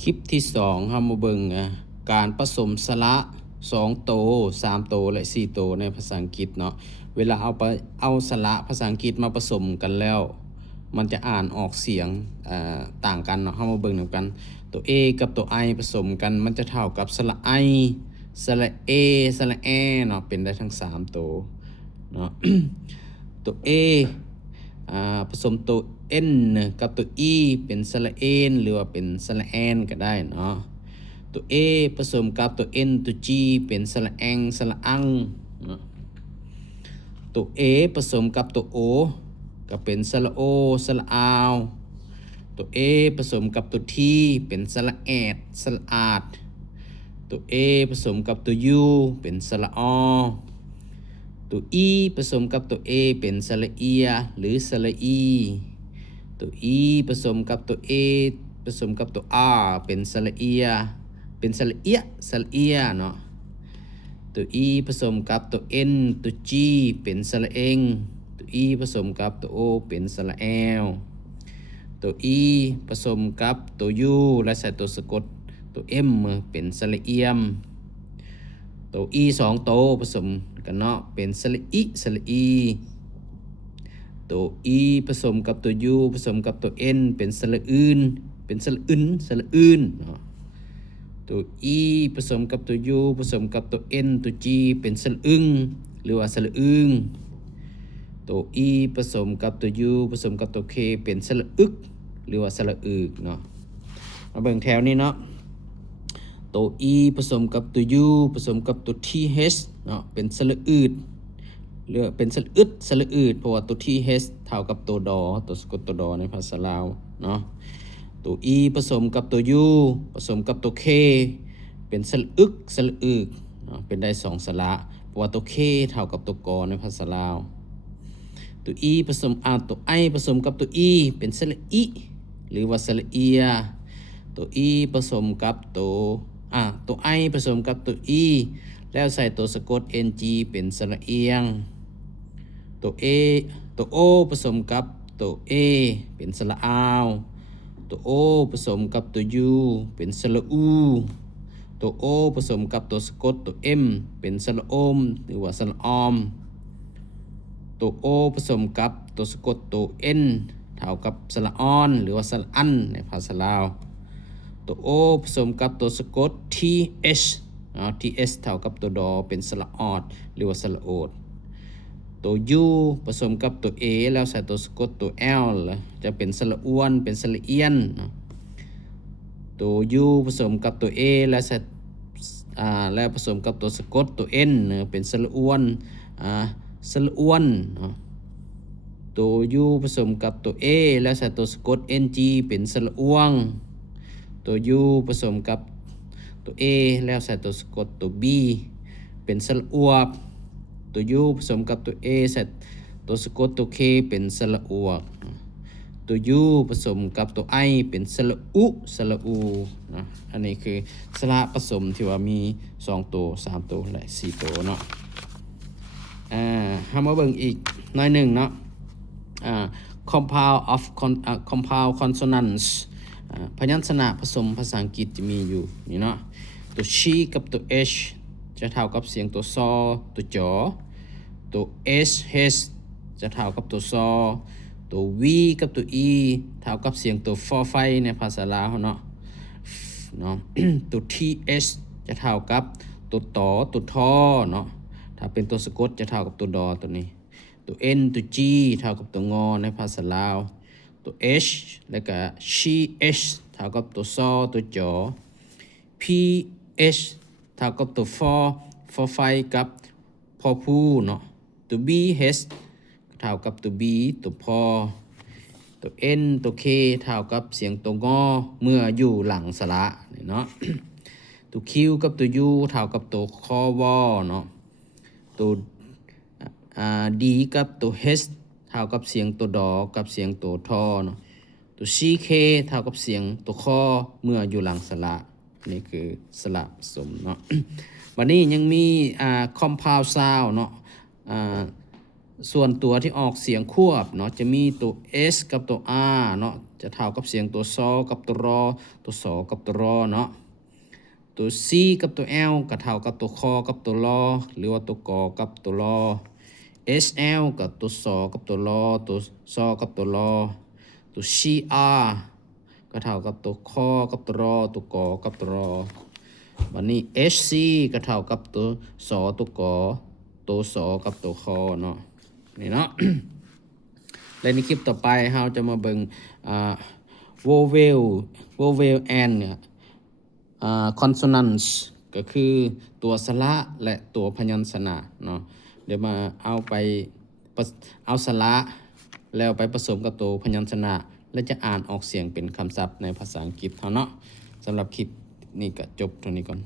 คลิปที่สองเรามาเบิ่งการผสมสระ2โต3โตและ4โตในภาษาอังกฤษเนาะเวลาเอาสระภาษาอังกฤษมาผสมกันแล้ว มันจะอ่านออกเสียงต่างกันเนาะเรามาเบิ่งนำกันตัว A กับตัว I ผสมกันมันจะเท่ากับสระ I สระ A สระ E เนาะเป็นได้ทั้ง3โตเนาะ ตัว A ผสมตัว N กับตัว E เป็นสระเอนหรือว่าเป็นสระแอนก็ได้เนาะตัว A ผสมกับตัว N ตัว G เป็นสระแองสระอังเนาะตัว A ผสมกับตัว O ก็เป็นสระโอสระอาวตัว A ผสมกับตัว T เป็นสระแอดสระอาดตัว A ผสมกับตัว U เป็นสระอตัว E ผสมกับตัว A เป็นสระเอียหรือสระอีตัว E ผสมกับตัว A ผสมกับตัว R เป็นสระเอียเป็นสระเอียสระเอียเนาะตัว E ผสมกับตัว N ตัว G เป็นสระเองตัว E ผสมกับตัว O เป็นสระแอลตัว E ผสมกับตัว U และใส่ตัวสะกดตัว M เป็นสระเอียมตัว E 2โตผสมกันเนาะเป็นสระอิสระอีตัว E ผสมกับตัว U ผสมกับตัว N เป็นสระอื่นเป็นสระอื่นสระอื่นเนาะตัว E ผสมกับตัว U ผสมกับตัว N ตัว G เป็นสระอึงหรือว่าสระอึงตัว E ผสมกับตัว U ผสมกับตัว K เป็นสระอึกหรือว่าสระอึกเนาะมาเบิ่งแถวนี้เนาะตัว E ผสมกับตัว U ผสมกับตัว TH เนาะเป็นสระอืดหรือเป็นสระอึดสระอืดเพราะว่าตัว TH เท่ากับตัวดอตัวสะกดตัวดอในภาษาลาวเนาะตัว E ผสมกับตัว U ผสมกับตัว K เป็นสระอึกสระอึกเนาะเป็นได้2สระเพราะว่าตัว K เท่ากับตัวกอในภาษาลาวตัว E ผสมตัว I ผสมกับตัว E เป็นสระอิหรือว่าสระเอียตัว E ผสมกับตัว I ผสมกับตัว E แล้วใส่ตัวสะกด NG เป็นสระเอียงตัว ตัว O ผสมกับตัว A เป็นสระอาวตัว O ผสมกับตัว U เป็นสระอูตัว O ผสมกับตัวสะกดตัว M เป็นสระอมหรือว่าสระออมตัว O ผสมกับตัวสะกดตัว N เท่ากับสระออนหรือว่าสระอันในภาษาลาวตัว O ผสมกับตัวสะกด TH TH เท่ากับตัวดอเป็นสระออดหรือว่าสระโอดตัว U ผสมกับตัว A แล้วใส่ตัวสะกดตัว L จะเป็นสระอ้วนเป็นสระเอียนตัว U ผสมกับตัว A แล้วใส่แล้วผสมกับตัวสะกดตัว N เป็นสระอ้วนสระอ้วนตัว U ผสมกับตัว A แล้วใส่ตัวสะกด NG เป็นสระอ้วงตัว U ผสมกับตัว A แล้วใส่ตัวสะกดตัว B เป็นสระอวบตัว U ผสมกับตัว A ใส่ตัวสะกดตัว K เป็นสระอวบตัว U ผสมกับตัว I เป็นสระอุสระอูนะอันนี้คือสระผสมที่ว่ามี2ตัว3ตัวและ4ตัวเนาะมาเบิ่งอีกหน่อยหนึ่งเนาะcompound consonants พยัญชนะผสมภาษาอังกฤษจะมีอยู่นี่เนาะตัว she กับตัว h จะเท่ากับเสียงตัวซอตัวจอตัว sh จะเท่ากับตัวซอตัว v กับตัว e เท่ากับเสียงตัวฟอไฟในภาษาลาวเนาะตัว th จะเท่ากับตัวตอตัวทอเนาะถ้าเป็นตัวสะกดจะเท่ากับตัวดอตัวนี้ตัว n ตัว g เท่ากับตัวงอในภาษาลาวตัว h แล้วก็ she h เท่ากับตัวซอตัวจอ ph เท่ากับตัวfor ไฟกับพอพูเนาะตัว bh เท่ากับตัว b ตัวพอตัว n ตัว k เท่ากับเสียงตัวงอเมื่ออยู่หลังสระเนาะตัว q กับตัว u เท่ากับตัวคอวอเนาะตัวD กับตัว H เท่ากับเสียงตัวดอกับเสียงตัวทอเนาะตัว CK เท่ากับเสียงตัวคอเมื่ออยู่หลังสระนี่คือสระผสมเนาะวันนี้ยังมีcompound sound เนาะ ส่วนตัวที่ออกเสียงควบเนาะจะมีตัว S กับตัว R เนาะจะเท่ากับเสียงตัวซอกับตัวรอตัวสอกับตัวรอเนาะตัว C กับตัว L ก็เท่ากับตัวคอกับตัวลอหรือว่าตัวกอกับตัวลอ SL กับตัวสอกับตัวลอตัวซอกับตัวลอตัว CR ก็เท่ากับตัวคอกับตัวรอตัวกอกับตัวรอวันนี้ HC ก็เท่ากับตัวสอตัวกอตัวสอกับตัวคอเนาะนี่เนาะ และในคลิปต่อไปเราจะมาเบิ่งvowel and consonants ก็คือตัวสระและตัวพยัญชนะเนาะเดี๋ยวมาเอาสระแล้วไปผสมกับตัวพยัญชนะและจะอ่านออกเสียงเป็นคำศัพท์ในภาษาอังกฤษเนาะสำหรับคลิปนี้ก็จบเท่านี้ก่อน